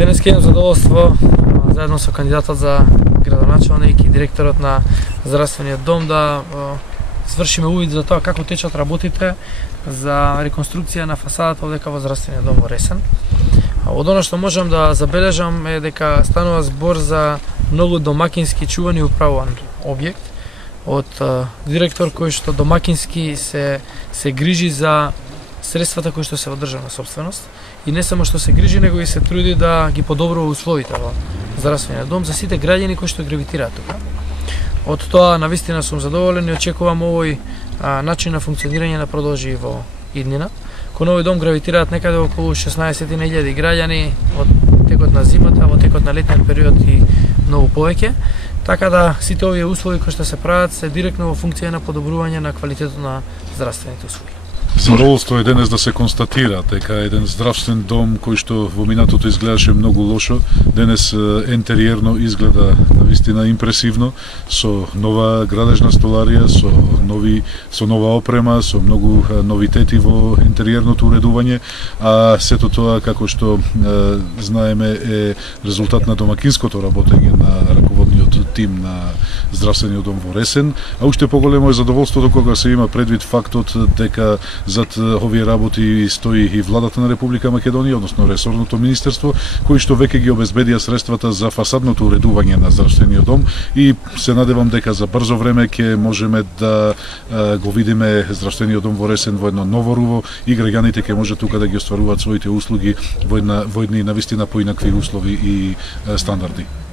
Денес имам задоволство заедно со кандидатот за градоначалник и директорот на здравствениот дом да свршиме увид за тоа како течат работите за реконструкција на фасадата одека во здравствениот дом во Ресен. Од она што можам да забележам е дека станува збор за многу домакински чуван и управуван објект од директор кој што домакински се грижи за средствата кои што се во државна сопственост и не само што се грижи, него и се труди да ги подобрува условите во здравствениот дом за сите граѓани кои што гравитираат тука. Од тоа навистина сум задоволен и очекувам овој начин на функционирање да продолжи во иднина. Кон овој дом гравитираат некаде околу 16.000 граѓани од текот на зимата, во текот на летниот период и многу повеќе. Така да сите овие услови кои што се прават се директно во функција на подобрување на квалитетот на здравствените услуги. Задоволство е денес да се констатира дека еден здравствен дом кој што во минатото изгледаше многу лошо, денес ентериерно изгледа навистина импресивно, со нова градежна столарија, со нова опрема, со многу новитети во ентериерното уредување, а сето тоа како што знаеме е резултат на домакинското работење на раководниот тим на здравствениот дом во Ресен, а уште поголемо е задоволството кога се има предвид фактот дека зад овие работи стои и владата на Република Македонија, односно ресорното министерство, кои што веќе ги обезбедија средствата за фасадното уредување на здравствениот дом и се надевам дека за брзо време ќе можеме да го видиме здравствениот дом во Ресен во едно ново руво и граѓаните ќе може тука да ги остваруваат своите услуги во едни навистина поинакви услови и стандарди.